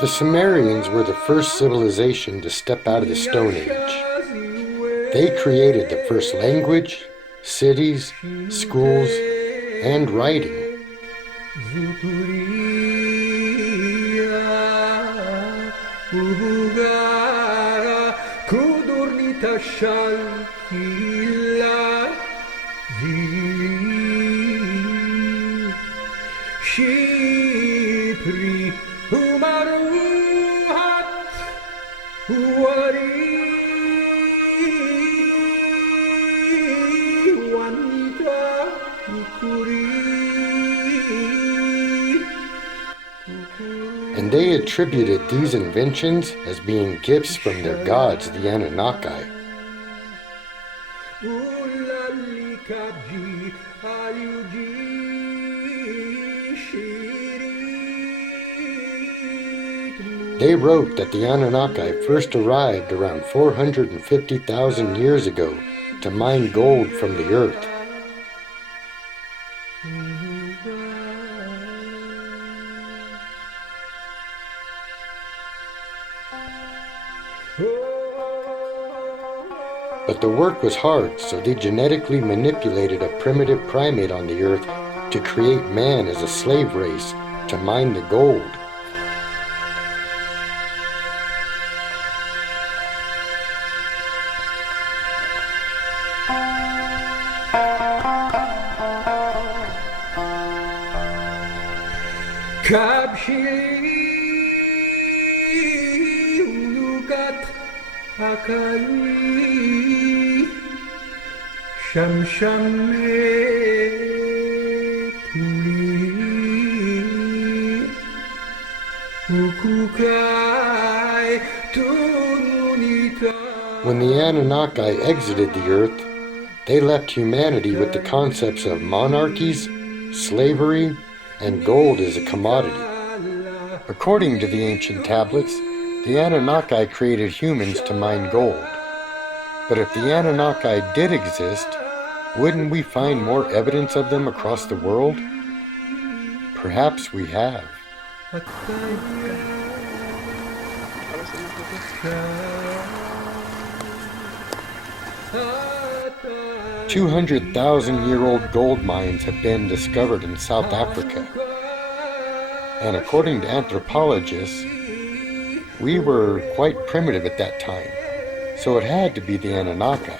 The Sumerians were the first civilization to step out of the Stone Age. They created the first language, cities, schools, and writing. And they attributed these inventions as being gifts from their gods, the Annunaki. They wrote that the Annunaki first arrived around 450,000 years ago to mine gold from the earth. But the work was hard, so they genetically manipulated a primitive primate on the earth to create man as a slave race to mine the gold. When the Anunnaki exited the earth, they left humanity with the concepts of monarchies, slavery, and gold as a commodity. According to the ancient tablets, the Anunnaki created humans to mine gold. But if the Anunnaki did exist, wouldn't we find more evidence of them across the world? Perhaps we have. 200,000-year-old gold mines have been discovered in South Africa. And according to anthropologists, we were quite primitive at that time, so it had to be the Anunnaki.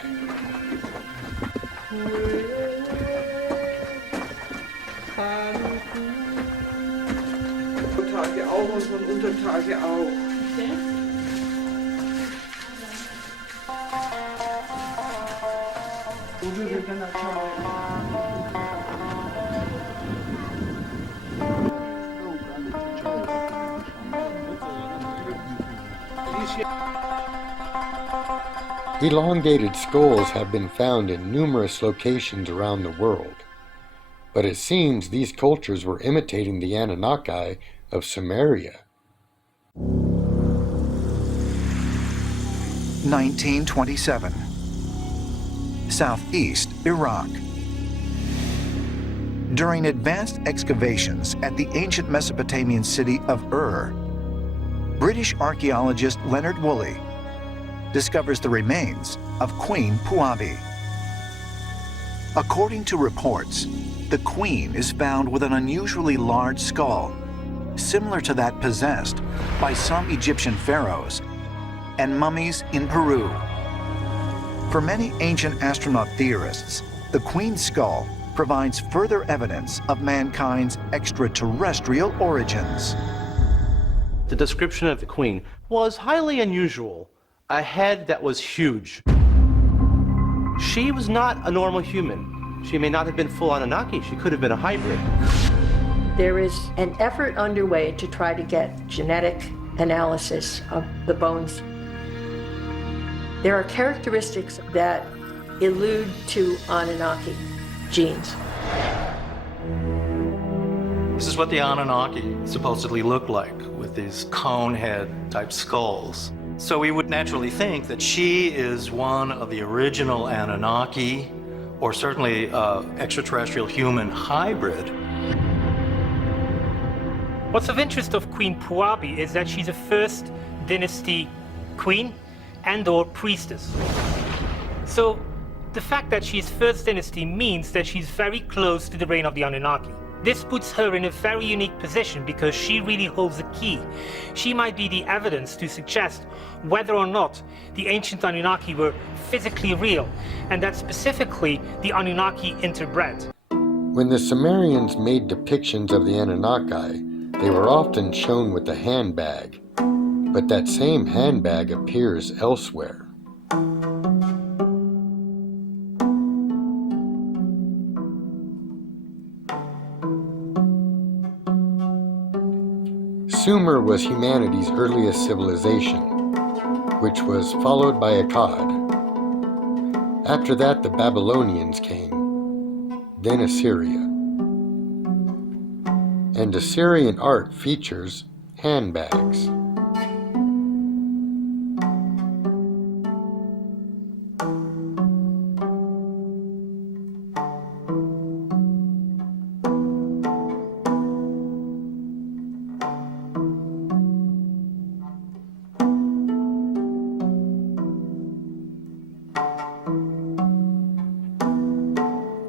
Elongated skulls have been found in numerous locations around the world, but it seems these cultures were imitating the Anunnaki of Sumeria. 1927. Southeast Iraq. During advanced excavations at the ancient Mesopotamian city of Ur, British archaeologist Leonard Woolley discovers the remains of Queen Puabi. According to reports, the queen is found with an unusually large skull, similar to that possessed by some Egyptian pharaohs and mummies in Peru. For many ancient astronaut theorists, the queen's skull provides further evidence of mankind's extraterrestrial origins. The description of the queen was highly unusual. a head that was huge. She was not a normal human. She may not have been full Anunnaki. She could have been a hybrid. There is an effort underway to try to get genetic analysis of the bones. There are characteristics that allude to Anunnaki genes. This is what the Anunnaki supposedly look like, with these cone head type skulls. So we would naturally think that she is one of the original Anunnaki, or certainly extraterrestrial human hybrid. What's of interest of Queen Puabi is that she's a first dynasty queen and/or priestess. So the fact that she's first dynasty means that she's very close to the reign of the Anunnaki. This puts her in a very unique position because she really holds the key. She might be the evidence to suggest whether or not the ancient Anunnaki were physically real, and that specifically the Anunnaki interbred. When the Sumerians made depictions of the Anunnaki, they were often shown with a handbag, but that same handbag appears elsewhere. Sumer was humanity's earliest civilization, which was followed by Akkad. After that, the Babylonians came, then Assyria. And Assyrian art features handbags.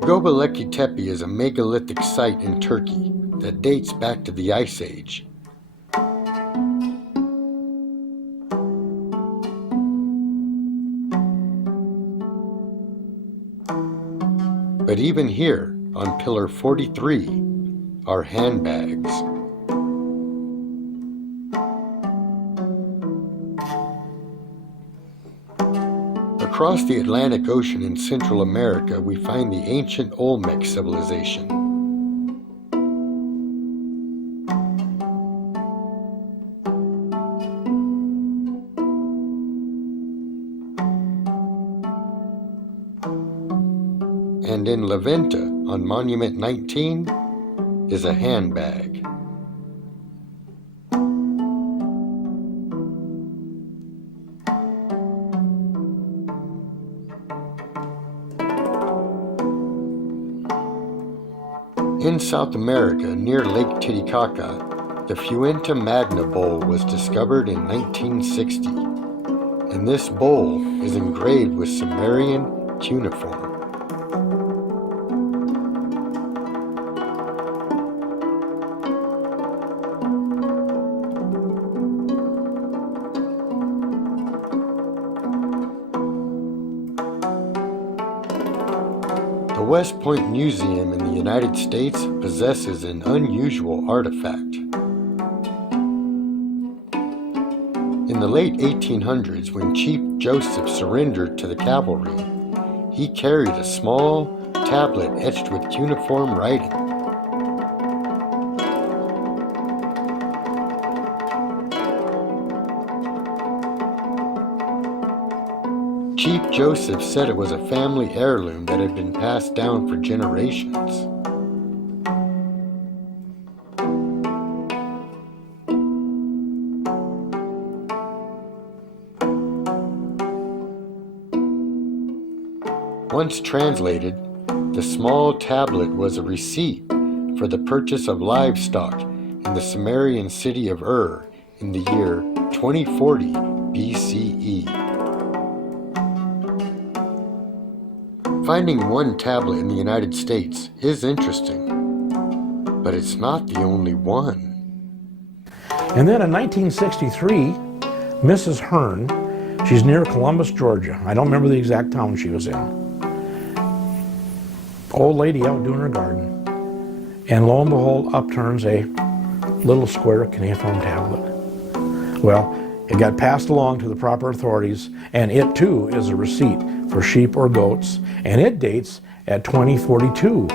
Göbekli Tepe is a megalithic site in Turkey that dates back to the Ice Age. But even here, on Pillar 43, are handbags. Across the Atlantic Ocean in Central America, we find the ancient Olmec civilization. And in La Venta, on Monument 19, is a handbag. In South America, near Lake Titicaca, the Fuente Magna bowl was discovered in 1960, and this bowl is engraved with Sumerian cuneiform. The West Point Museum in the United States possesses an unusual artifact. In the late 1800s, when Chief Joseph surrendered to the cavalry, he carried a small tablet etched with cuneiform writing. Chief Joseph said it was a family heirloom that had been passed down for generations. Once translated, the small tablet was a receipt for the purchase of livestock in the Sumerian city of Ur in the year 2040 BCE. Finding one tablet in the United States is interesting, but it's not the only one. And then in 1963, Mrs. Hearn, she's near Columbus, Georgia. I don't remember the exact town she was in. Old lady out doing her garden. And lo and behold, up turns a little square cuneiform tablet. Well, It got passed along to the proper authorities, and it too is a receipt for sheep or goats, and it dates at 2042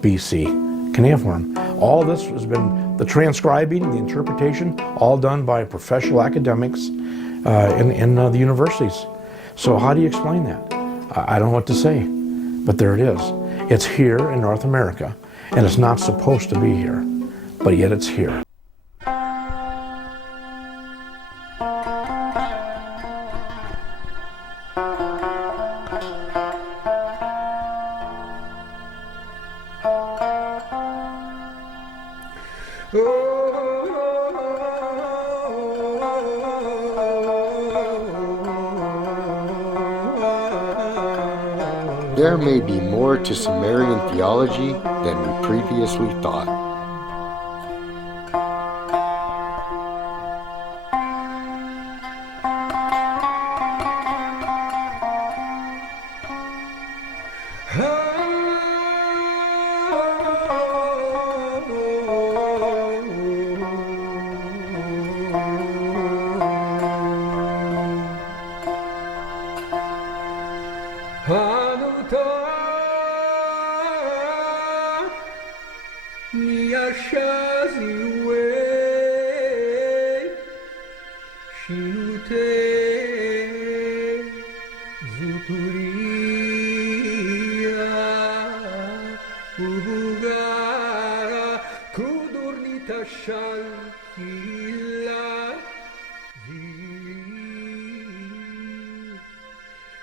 BC, cuneiform. All this has been the transcribing, the interpretation, all done by professional academics in the universities. So how do you explain that? I don't know what to say, but there it is. It's here in North America, and it's not supposed to be here, but yet it's here. There may be more to Sumerian theology than we previously thought.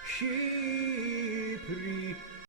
She